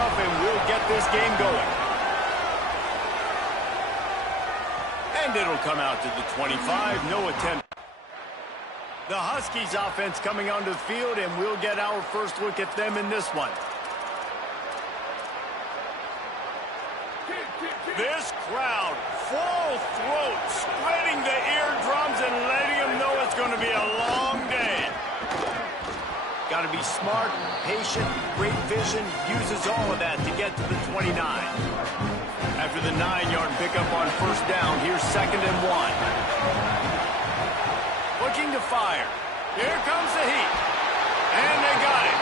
enough, and we'll get this game going. And it'll come out to the 25. No attempt. The Huskies offense coming onto the field, and we'll get our first look at them in this one. This crowd, full throat, spreading the eardrums and letting them know it's going to be a long day. Got to be smart, patient, great vision, uses all of that to get to the 29. After the 9-yard pickup on first down, here's 2nd and 1. Looking to fire. Here comes the heat. And they got it.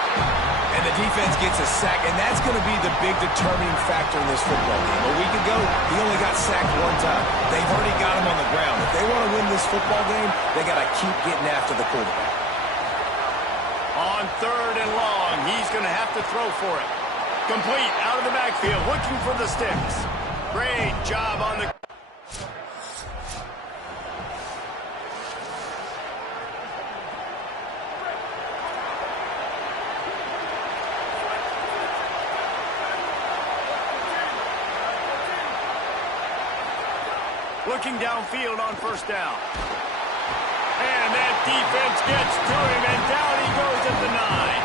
And the defense gets a sack, and that's going to be the big determining factor in this football game. A week ago, he only got sacked one time. They've already got him on the ground. If they want to win this football game, they got to keep getting after the quarterback. On 3rd and long, he's going to have to throw for it. Complete out of the backfield, looking for the sticks. Great job on the... Looking downfield on first down. And that defense gets to him, and down he goes at the 9.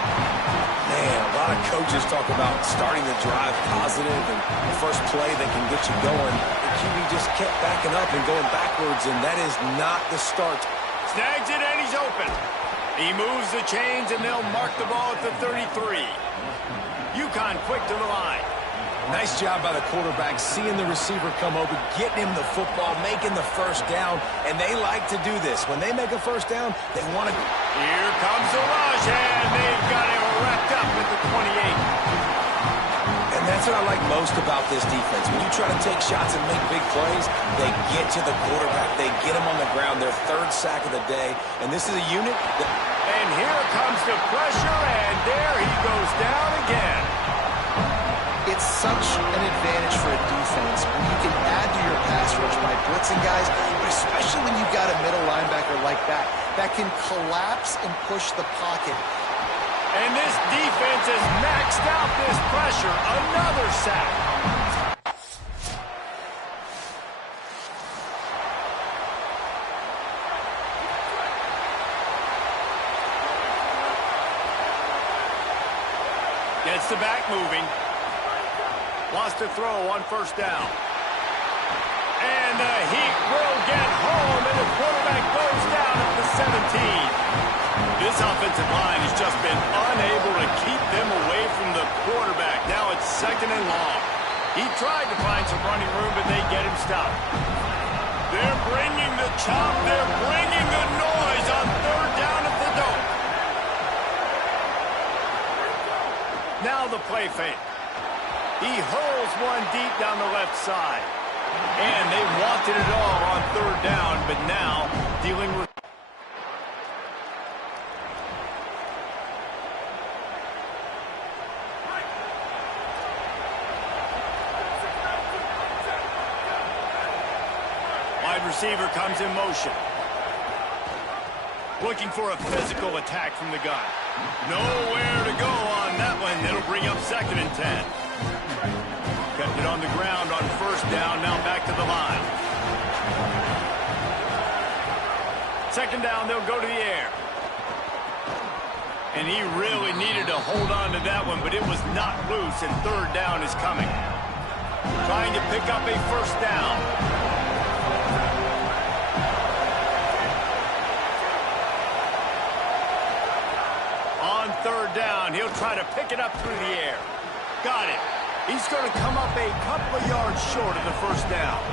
Man, a lot of coaches talk about starting the drive positive and the first play that can get you going. The QB just kept backing up and going backwards, and that is not the start. Snags it, and he's open. He moves the chains, and they'll mark the ball at the 33. UConn quick to the line. Nice job by the quarterback, seeing the receiver come open, getting him the football, making the first down, and they like to do this. When they make a first down, they want to... Here comes the rush, and they've got him wrapped up at the 28. And that's what I like most about this defense. When you try to take shots and make big plays, they get to the quarterback. They get him on the ground, their 3rd sack of the day, and this is a unit that... And here comes the pressure, and there he goes down again. It's such an advantage for a defense when you can add to your pass rush by blitzing guys, but especially when you've got a middle linebacker like that can collapse and push the pocket. And this defense has maxed out this pressure. Another sack. Gets the back moving. Lost a throw on first down. And the Heat will get home, and the quarterback goes down at the 17. This offensive line has just been unable to keep them away from the quarterback. Now it's 2nd and long. He tried to find some running room, but they get him stopped. They're bringing the chop. They're bringing the noise on 3rd down at the Dome. Now the play fake. He hurls one deep down the left side. And they wanted it all on 3rd down, but now dealing with... Wide receiver comes in motion. Looking for a physical attack from the gun. Nowhere to go on that one. It'll bring up 2nd and 10. Kept it on the ground on first down, now back to the line. 2nd down, they'll go to the air. And he really needed to hold on to that one, but it was not loose, and 3rd down is coming. Trying to pick up a first down. On 3rd down, he'll try to pick it up through the air. Got it. He's going to come up a couple of yards short of the first down.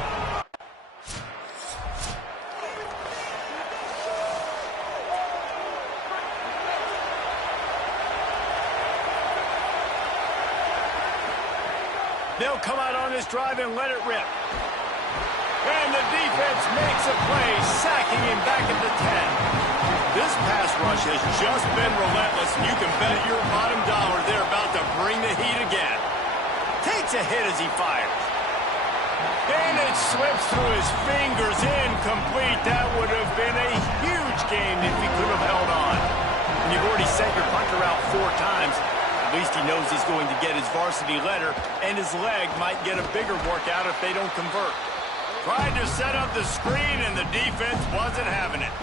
They'll come out on this drive and let it rip. And the defense makes a play, sacking him back at the 10. This pass rush has just been relentless, and you can bet your bottom dollar they're about to bring the heat again. Takes a hit as he fires. And it slips through his fingers, incomplete. That would have been a huge gain if he could have held on. And you've already sent your punter out 4 times. At least he knows he's going to get his varsity letter, and his leg might get a bigger workout if they don't convert. Tried to set up the screen, and the defense wasn't having it.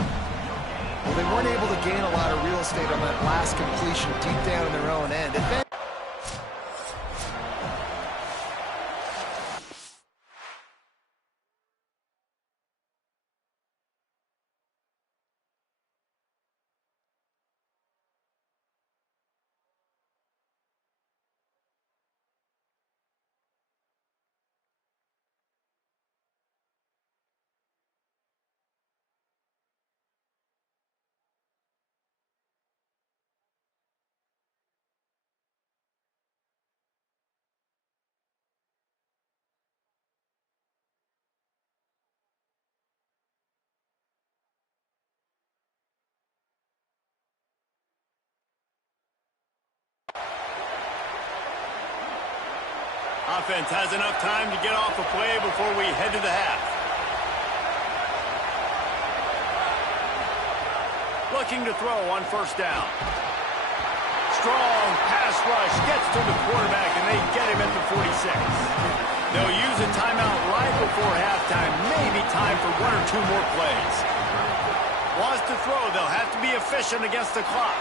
Well, they weren't able to gain a lot of real estate on that last completion deep down in their own end. Offense has enough time to get off a play before we head to the half. Looking to throw on first down. Strong pass rush gets to the quarterback, and they get him at the 46. They'll use a timeout right before halftime. Maybe time for one or two more plays. Wants to throw. They'll have to be efficient against the clock.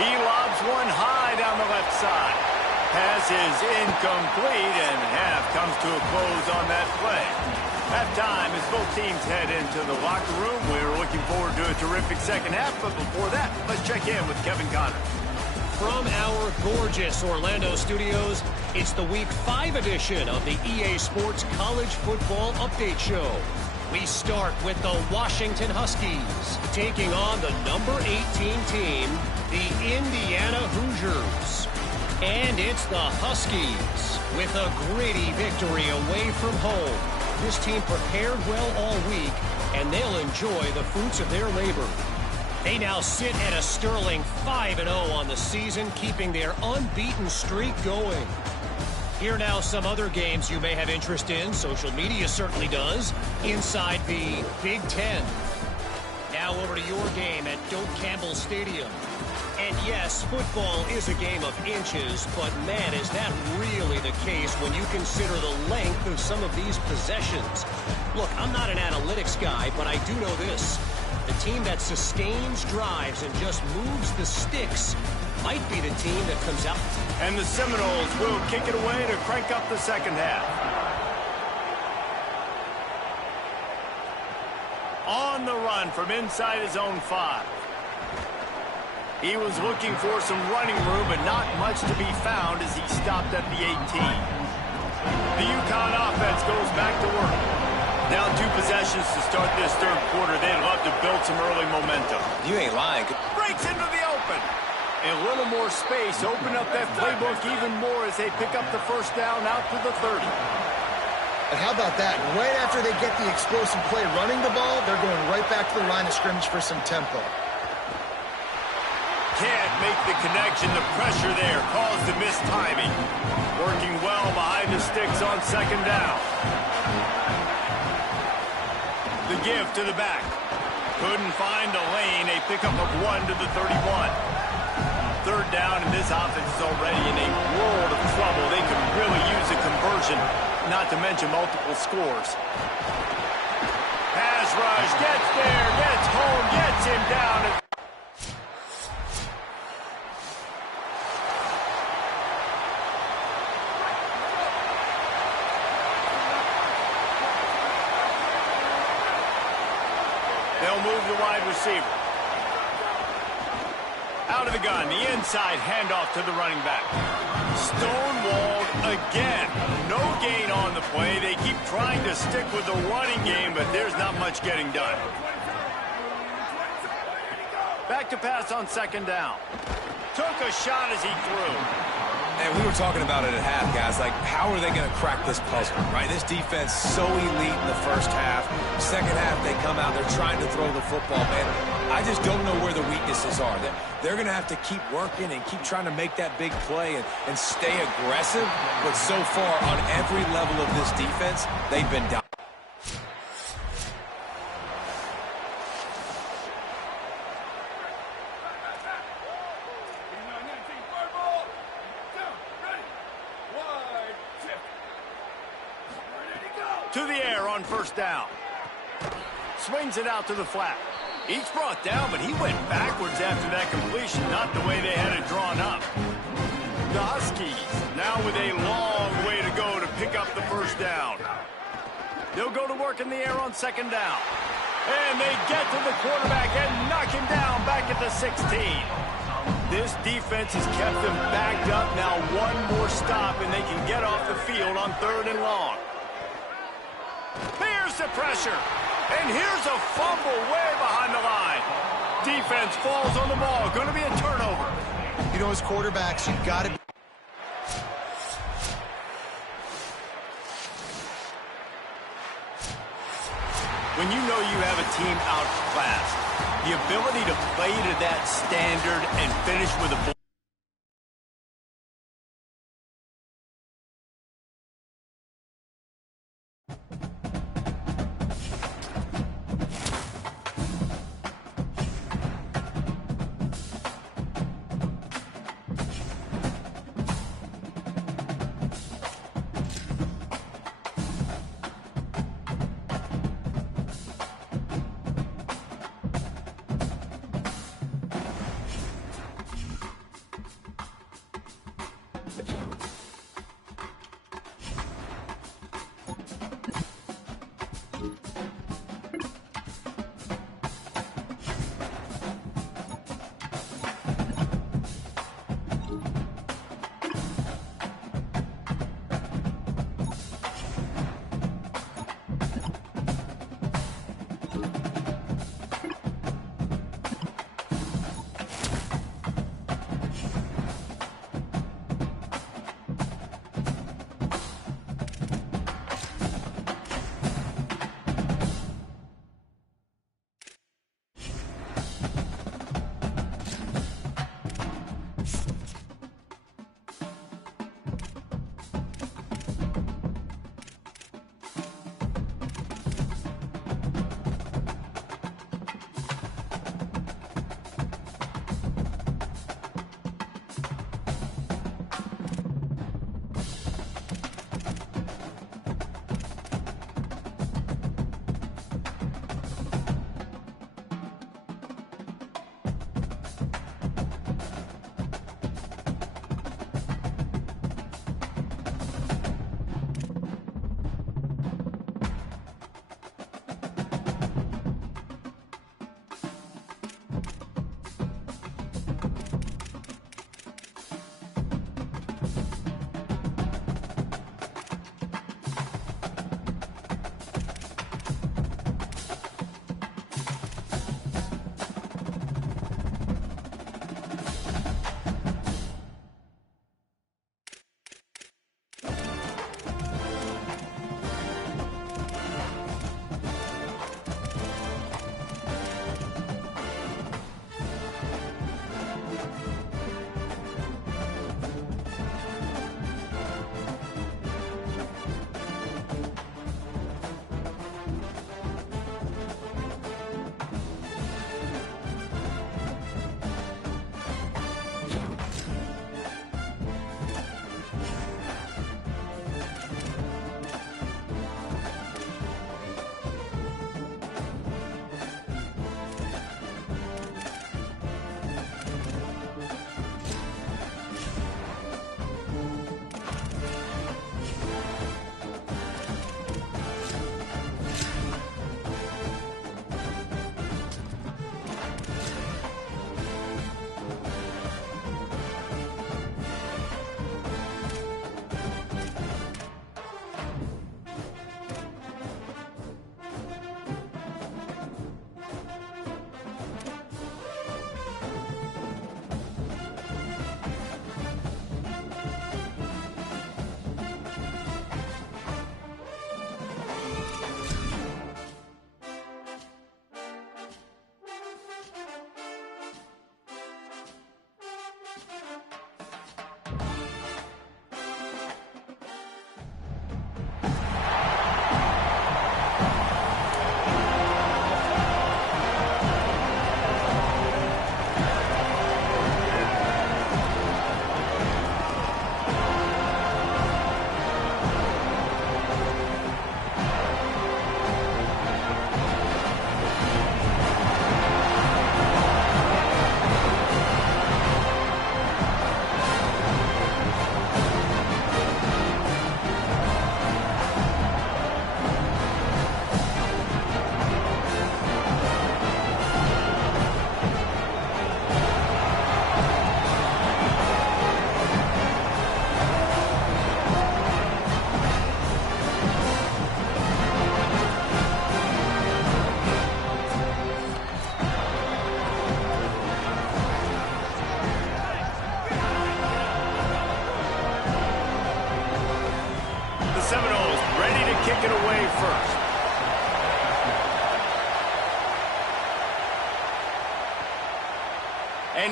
He lobs one high down the left side. Pass is incomplete, and half comes to a close on that play. Halftime as both teams head into the locker room. We're looking forward to a terrific second half, but before that, let's check in with Kevin Connor. From our gorgeous Orlando studios, it's the Week 5 edition of the EA Sports College Football Update Show. We start with the Washington Huskies, taking on the number 18 team, the Indiana Hoosiers. And it's the Huskies with a gritty victory away from home. This team prepared well all week, and they'll enjoy the fruits of their labor. They now sit at a sterling 5-0 on the season, keeping their unbeaten streak going. Here now some other games you may have interest in. Social media certainly does. Inside the Big Ten. Now over to your game at Doak Campbell Stadium. And yes, football is a game of inches, but man, is that really the case when you consider the length of some of these possessions. Look, I'm not an analytics guy, but I do know this. The team that sustains drives and just moves the sticks might be the team that comes out. And the Seminoles will kick it away to crank up the second half. On the run from inside his own 5. He was looking for some running room, but not much to be found as he stopped at the 18. The UConn offense goes back to work. Down 2 possessions to start this third quarter. They'd love to build some early momentum. You ain't lying. Breaks into the open. A little more space. Open up that playbook even more as they pick up the first down out to the 30. And how about that? Right after they get the explosive play running the ball, they're going right back to the line of scrimmage for some tempo. Can't make the connection. The pressure there caused the missed timing. Working well behind the sticks on second down. The give to the back. Couldn't find a lane. A pickup of 1 to the 31. Third down, and this offense is already in a world of trouble. They could really use a conversion, not to mention multiple scores. Pass rush, gets there, gets home, gets him down. They'll move the wide receiver. Out of the gun, the inside handoff to the running back. Stonewalled again. No gain on the play. They keep trying to stick with the running game, but there's not much getting done. Back to pass on second down. Took a shot as he threw. And we were talking about it at half, guys. Like, how are they going to crack this puzzle, right? This defense so elite in the first half. Second half, they come out, they're trying to throw the football, man. I just don't know where the weaknesses are. They're going to have to keep working and keep trying to make that big play and stay aggressive. But so far, on every level of this defense, they've been down. To the air on first down. Swings it out to the flat. Each brought down, but he went backwards after that completion, not the way they had it drawn up. The Huskies now with a long way to go to pick up the first down. They'll go to work in the air on second down. And they get to the quarterback and knock him down back at the 16. This defense has kept them backed up. Now one more stop, and they can get off the field on third and long. Here's the pressure. And here's a fumble way behind the line. Defense falls on the ball. Going to be a turnover. You know, as quarterbacks, you've got to be... When you know you have a team outclassed, the ability to play to that standard and finish with a...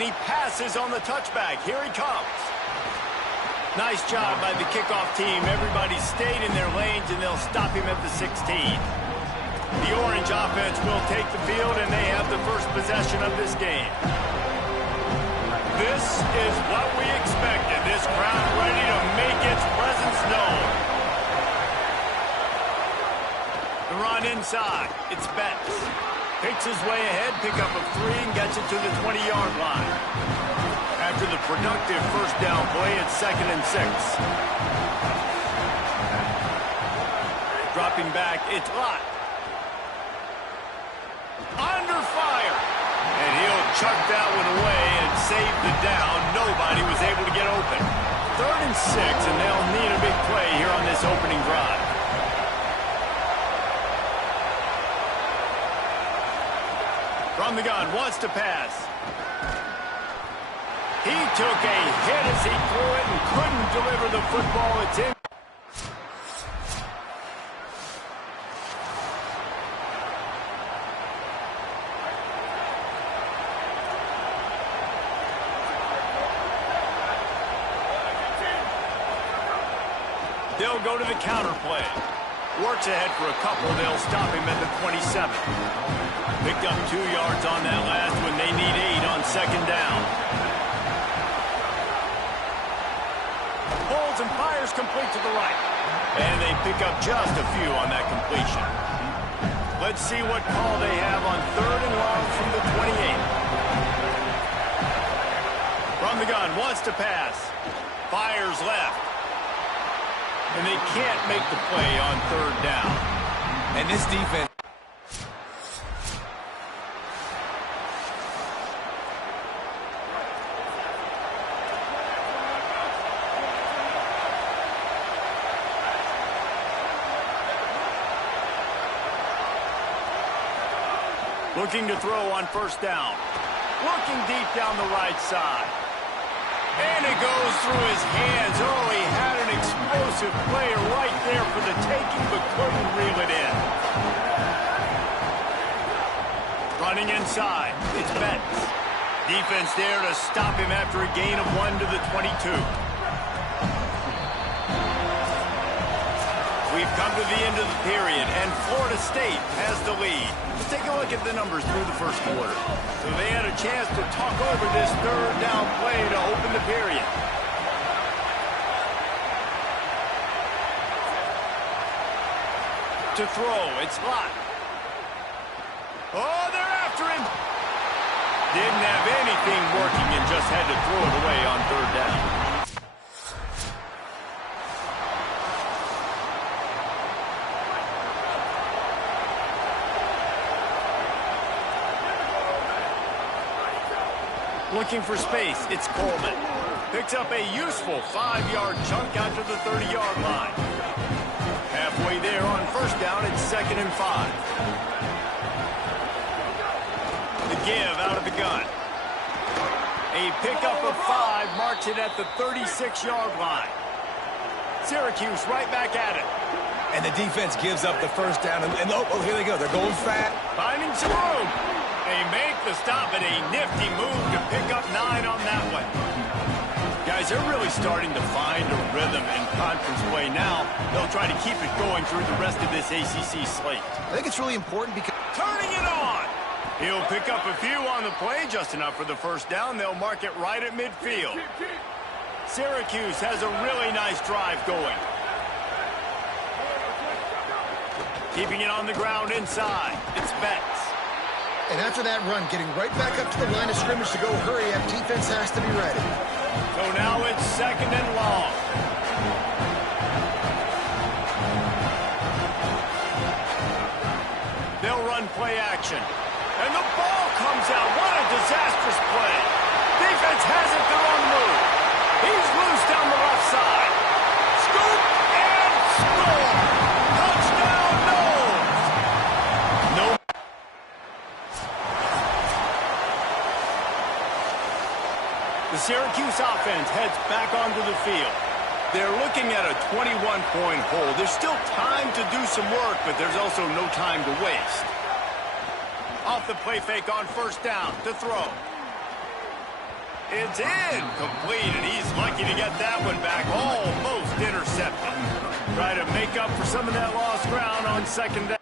he passes on the touchback. Here he comes. Nice job by the kickoff team. Everybody stayed in their lanes, and they'll stop him at the 16. The orange offense will take the field, and they have the first possession of this game. This is what we expected. This crowd ready to make its presence known. The run inside. It's Betts. Picks his way ahead, pick up a 3, and gets it to the 20-yard line. After the productive first down play, it's 2nd and 6. Dropping back, it's Lott. Under fire. And he'll chuck that one away and save the down. Nobody was able to get open. 3rd and 6, and they'll need a big play here on this opening drive. From the gun, wants to pass. He took a hit as he threw it and couldn't deliver the football. It's in. They'll go to the counter play. Works ahead for a couple. They'll stop him at the 27. Picked up 2 yards on that last one. They need 8 on 2nd down. Pulls and fires complete to the right. And they pick up just a few on that completion. Let's see what call they have on 3rd and long from the 28. From the gun, wants to pass. Fires left. And they can't make the play on 3rd down. And this defense... Looking to throw on 1st down. Looking deep down the right side. And it goes through his hands. Oh, he had an explosive player right there for the taking, but couldn't reel it in. Running inside. It's Betts. Defense there to stop him after a gain of 1 to the 22. We've come to the end of the period, and Florida State has the lead. Let's take a look at the numbers through the first quarter. So they had a chance to talk over this 3rd down play to open the period. To throw, it's Lott. Oh, they're after him. Didn't have anything working and just had to throw it away on 3rd down. Looking for space, it's Coleman. Picks up a useful 5-yard chunk out to the 30-yard line. Halfway there on 1st down, it's 2nd and 5. The give out of the gun. A pickup of 5 marks it at the 36-yard line. Syracuse right back at it. And the defense gives up the 1st down. And oh, here they go. They're going fat. Finding some room. They make the stop and a nifty move to pick up 9 on that one. Guys, they're really starting to find a rhythm in conference play now. They'll try to keep it going through the rest of this ACC slate. I think it's really important because... Turning it on! He'll pick up a few on the play, just enough for the 1st down. They'll mark it right at midfield. Syracuse has a really nice drive going. Keeping it on the ground inside. It's Betts. And after that run, getting right back up to the line of scrimmage to go hurry up, defense has to be ready. So now it's 2nd and long. They'll run play action. And the ball comes out. What a disastrous play. Defense has it, they're on the move. He's loose down the left side. Scoop and score. Touchdown, Noles. No. The Syracuse offense heads back onto the field. They're looking at a 21-point hole. There's still time to do some work, but there's also no time to waste. Off the play fake on 1st down to throw. It's incomplete, and he's lucky to get that one back. Almost intercepted. Try to make up for some of that lost ground on second down.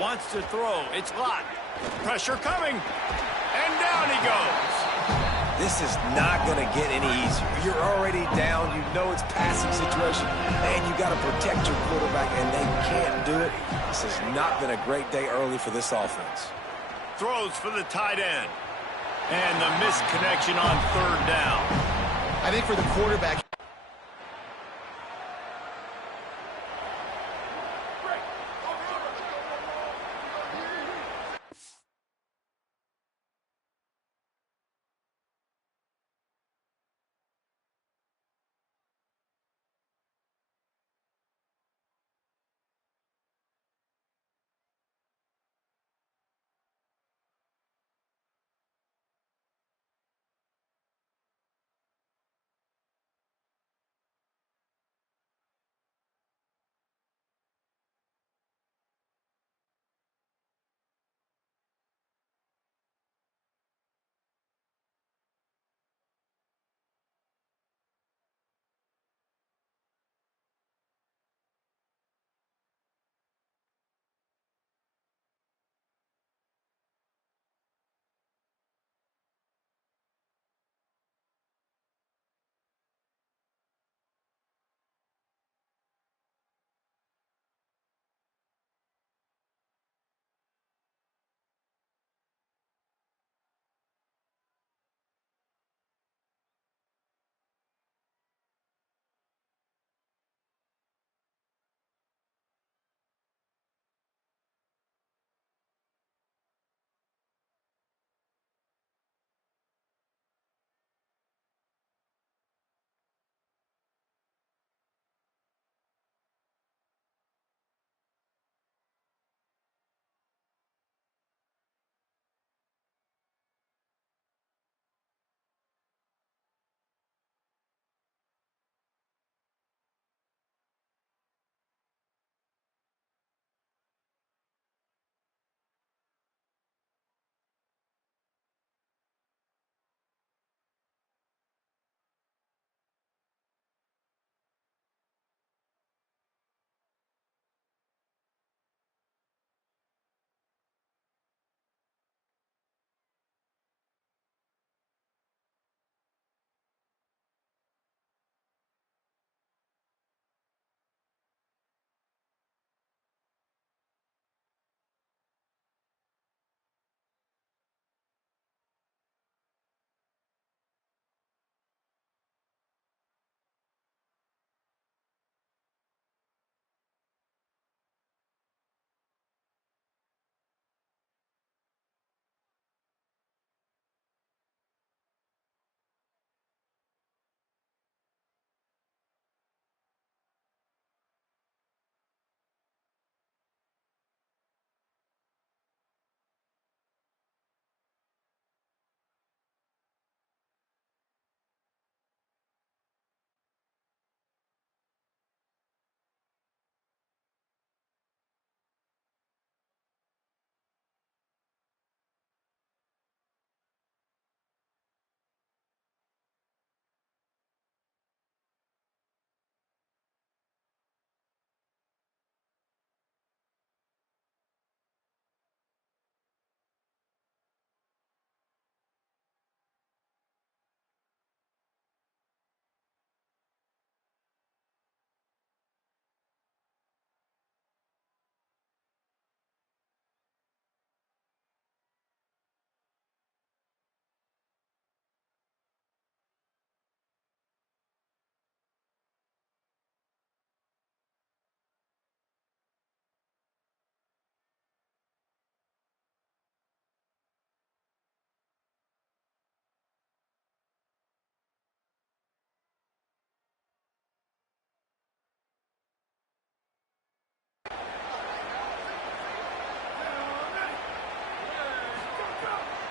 Wants to throw. It's locked. Pressure coming. And down he goes. This is not going to get any easier. You're already down. You know it's passing situation. And you got to protect your quarterback, and they can't do it. This has not been a great day early for this offense. Throws for the tight end. And the missed connection on third down. I think for the quarterback,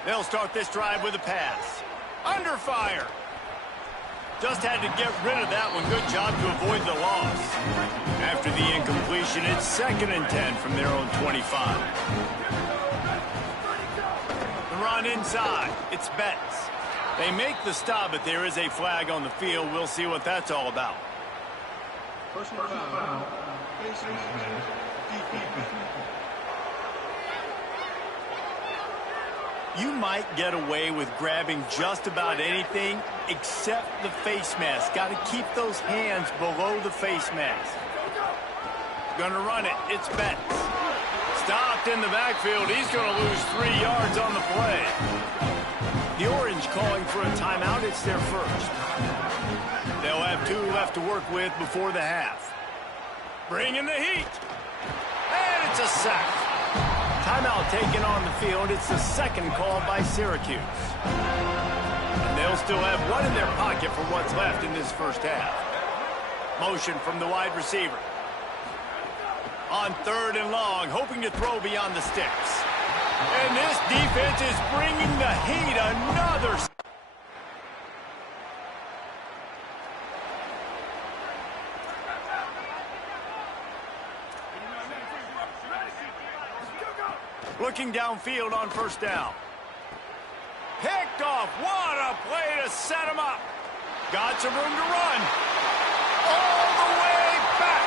They'll start this drive with a pass. Under fire. Just had to get rid of that one. Good job to avoid the loss. After the incompletion, it's 2nd and 10 from their own 25. The run inside. It's Betts. They make the stop, but there is a flag on the field. We'll see what that's all about. Personal foul. You might get away with grabbing just about anything except the face mask. Got to keep those hands below the face mask. Gonna run it. It's Betts. Stopped in the backfield. He's going to lose 3 yards on the play. The Orange calling for a timeout. It's their first. They'll have 2 left to work with before the half. Bringing the heat. And it's a sack. Timeout taken on the field. It's the 2nd call by Syracuse. And they'll still have 1 in their pocket for what's left in this first half. Motion from the wide receiver. On 3rd and long, hoping to throw beyond the sticks. And this defense is bringing the heat. Another. Looking downfield on 1st down. Picked off. What a play to set him up. Got some room to run. All the way back.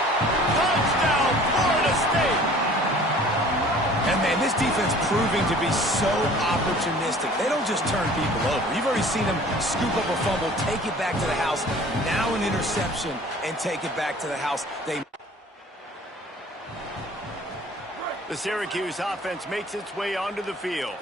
Touchdown, Florida State. And, man, this defense proving to be so opportunistic. They don't just turn people over. You've already seen them scoop up a fumble, take it back to the house, now an interception, and take it back to the house. The Syracuse offense makes its way onto the field.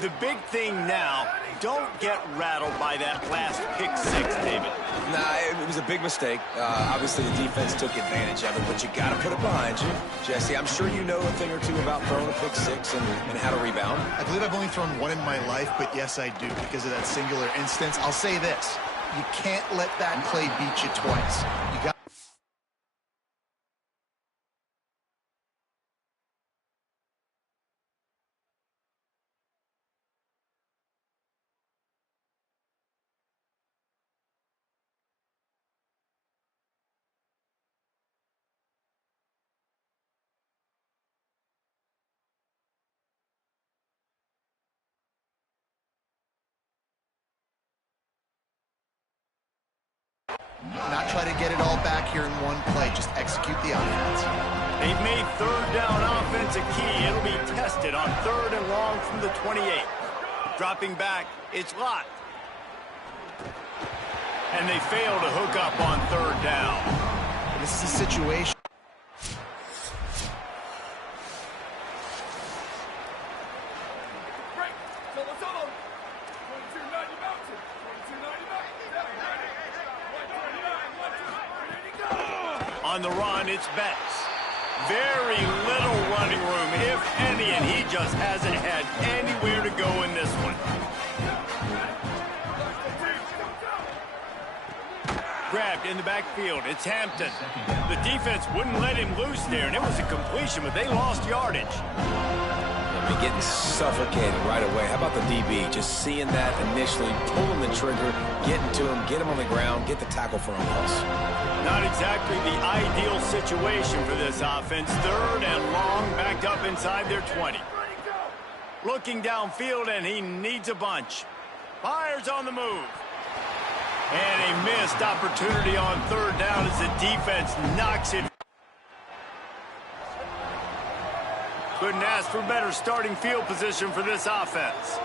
The big thing now, don't get rattled by that last pick 6, David. Nah, it was a big mistake. Obviously, the defense took advantage of it, but you got to put it behind you. Jesse, I'm sure you know a thing or two about throwing a pick 6 and how to rebound. I believe I've only thrown 1 in my life, but yes, I do because of that singular instance. I'll say this. You can't let that play beat you twice. You got not try to get it all back here in one play. Just execute the offense. They've made 3rd down offense a key. It'll be tested on 3rd and long from the 28. Dropping back, it's locked. And they fail to hook up on 3rd down. This is a situation. On the run, it's Betts. Very little running room, if any, and he just hasn't had anywhere to go in this one. Grabbed in the backfield. It's Hampton. The defense wouldn't let him loose there, and it was a completion, but they lost yardage. Getting suffocated right away. How about the DB? Just seeing that initially, pulling the trigger, getting to him, get him on the ground, get the tackle for a loss. Not exactly the ideal situation for this offense. 3rd and long, backed up inside their 20. Looking downfield, and he needs a bunch. Fires on the move. And a missed opportunity on 3rd down as the defense knocks it. Couldn't ask for better starting field position for this offense.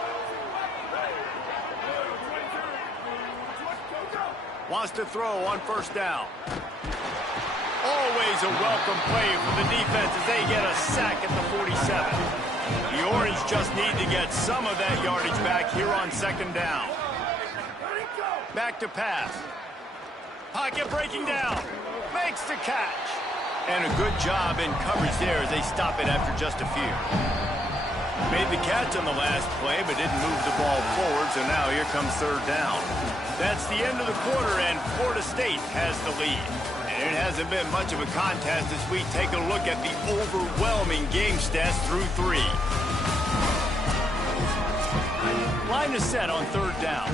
Wants to throw on 1st down. Always a welcome play for the defense as they get a sack at the 47. The Orange just need to get some of that yardage back here on 2nd down. Back to pass. Pocket breaking down. Makes the catch. And a good job in coverage there as they stop it after just a few. Made the catch on the last play, but didn't move the ball forward, so now here comes 3rd down. That's the end of the quarter, and Florida State has the lead. And it hasn't been much of a contest as we take a look at the overwhelming game stats through 3. Line is set on third down.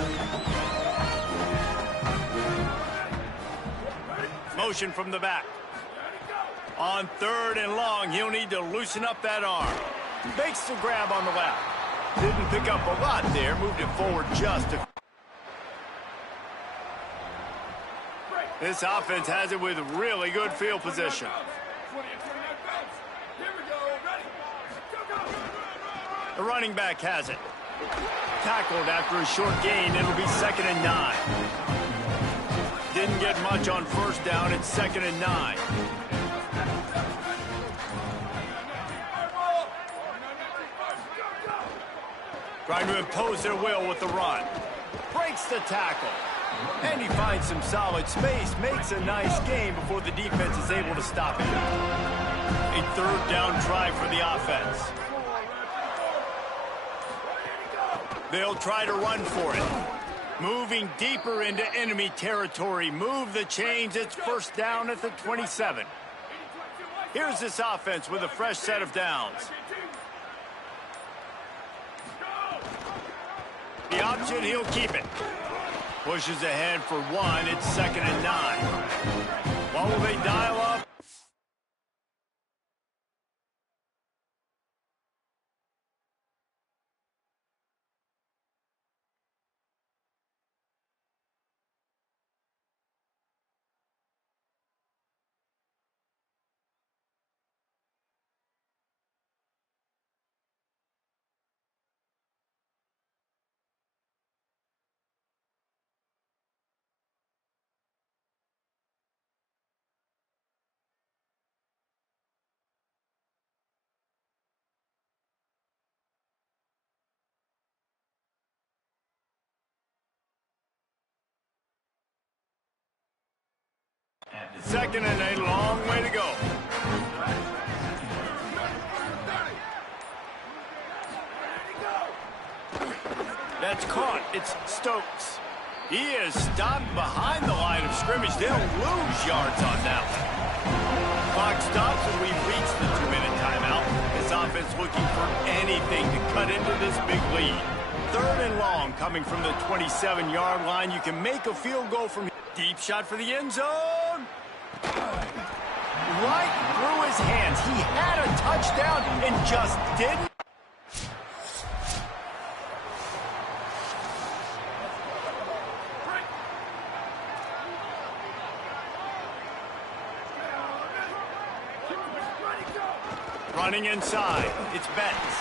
Motion from the back. On third and long, he'll need to loosen up that arm. Makes the grab on the left. Didn't pick up a lot there. Moved it forward just a... This offense has it with really good field position. The running back has it. Tackled after a short gain. It'll be 2nd and 9. Didn't get much on first down. It's 2nd and 9. Trying to impose their will with the run. Breaks the tackle. And he finds some solid space. Makes a nice gain before the defense is able to stop him. A third down try for the offense. They'll try to run for it. Moving deeper into enemy territory. Move the chains. It's first down at the 27. Here's this offense with a fresh set of downs. The option, he'll keep it. Pushes ahead for 1. It's 2nd and 9. What will they dial up? Second and a long way to go. That's caught. It's Stokes. He is stopped behind the line of scrimmage. They'll lose yards on that one. Clock stops and we've reached the 2-minute timeout. This offense looking for anything to cut into this big lead. Third and long coming from the 27-yard line. You can make a field goal from here. Deep shot for the end zone. Right through his hands. He had a touchdown and just didn't. Running inside. It's Benz.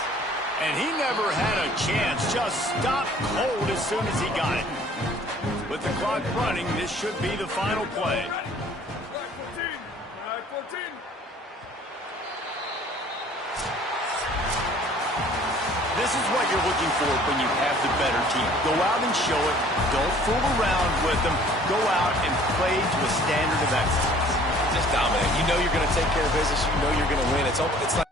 And he never had a chance. Just stopped cold as soon as he got it. With the clock running, this should be the final play. This is what you're looking for when you have the better team. Go out and show it. Don't fool around with them. Go out and play to a standard of excellence. Just dominate. You know you're going to take care of business. You know you're going to win. It's like